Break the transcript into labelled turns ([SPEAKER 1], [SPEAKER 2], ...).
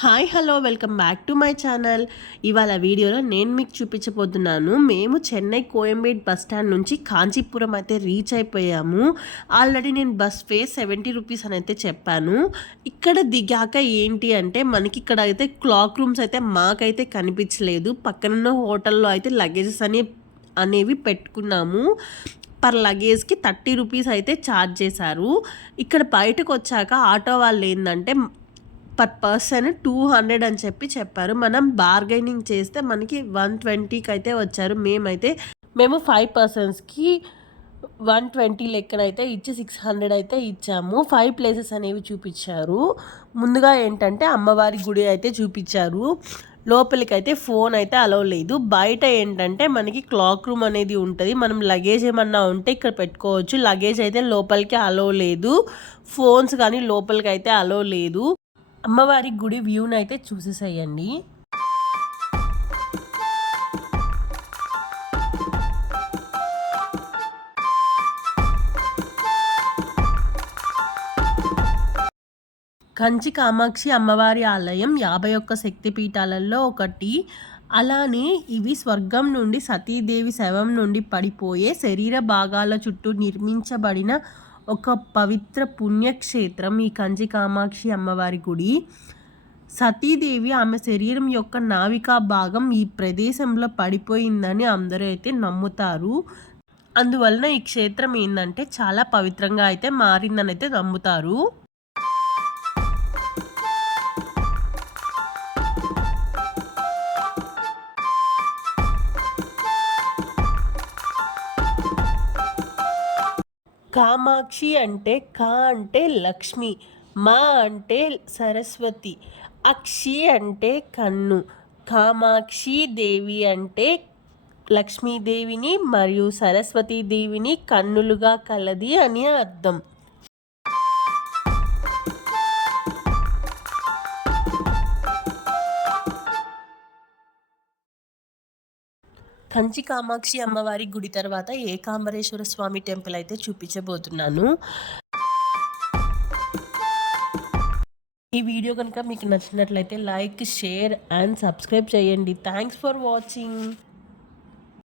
[SPEAKER 1] Hi hello welcome back to my channel. ఇవాళ వీడియోలో నేను మీకు చూపించబోతున్నాను. మేము చెన్నై కోయంబేట్ బస్ స్టాండ్ నుంచి కాంచీపురం అయితే రీచ్ అయిపోయాము. ఆల్రెడీ నేను బస్ ఫే సెవెంటీ రూపీస్ అని అయితే చెప్పాను. ఇక్కడ దిగాక ఏంటి అంటే మనకి ఇక్కడ అయితే క్లాక్ రూమ్స్ అయితే మాకైతే కనిపించలేదు. పక్కనున్న హోటల్లో అయితే లగేజెస్ అని అనేవి పెట్టుకున్నాము. పర్ లగేజ్కి థర్టీ రూపీస్ అయితే ఛార్జ్ చేశారు. ఇక్కడ బయటకు వచ్చాక ఆటో వాళ్ళు ఏంటంటే పర్ పర్సన్ టూ హండ్రెడ్ అని చెప్పి చెప్పారు. మనం బార్గైనింగ్ చేస్తే మనకి వన్ ట్వంటీకి అయితే వచ్చారు. మేమైతే మేము ఫైవ్ పర్సన్స్కి వన్ ట్వంటీ లెక్కనైతే ఇచ్చి సిక్స్ హండ్రెడ్ అయితే ఇచ్చాము. ఫైవ్ ప్లేసెస్ అనేవి చూపించారు. ముందుగా ఏంటంటే అమ్మవారి గుడి అయితే చూపించారు. లోపలికి అయితే ఫోన్ అయితే అలౌ లేదు. బయట ఏంటంటే మనకి క్లాక్ రూమ్ అనేది ఉంటుంది. మనం లగేజ్ ఏమన్నా ఉంటే ఇక్కడ పెట్టుకోవచ్చు. లగేజ్ అయితే లోపలికి అలౌ లేదు. ఫోన్స్ కానీ లోపలికి అయితే అలౌ లేదు. అమ్మవారి గుడి వ్యూని అయితే చూసేసేయండి. కంచి కామాక్షి అమ్మవారి ఆలయం యాభై ఒక్క శక్తిపీఠాలలో ఒకటి. అలానే ఇవి స్వర్గం నుండి సతీదేవి శవం నుండి పడిపోయే శరీర భాగాల చుట్టూ నిర్మించబడిన ఒక పవిత్ర పుణ్యక్షేత్రం ఈ కంచి కామాక్షి అమ్మవారి గుడి. సతీదేవి ఆమె శరీరం యొక్క నావికా భాగం ఈ ప్రదేశంలో పడిపోయిందని అందరూ అయితే నమ్ముతారు. అందువలన ఈ క్షేత్రం ఏంటంటే చాలా పవిత్రంగా అయితే మారిందని అయితే నమ్ముతారు. కామాక్షి అంటే కా అంటే లక్ష్మి మా అంటే సరస్వతి అక్షి అంటే కన్ను కామాక్షి దేవి అంటే లక్ష్మీదేవిని మరియు సరస్వతీదేవిని కన్నులుగా కలది అని అర్థం. కంచి కామాక్షి అమ్మవారి గుడి తర్వాత ఏకాంబరేశ్వర స్వామి టెంపుల్ అయితే చూపించబోతున్నాను. ఈ వీడియో కనుక మీకు నచ్చినట్లయితే లైక్ షేర్ అండ్ సబ్స్క్రైబ్ చేయండి. Thanks for watching.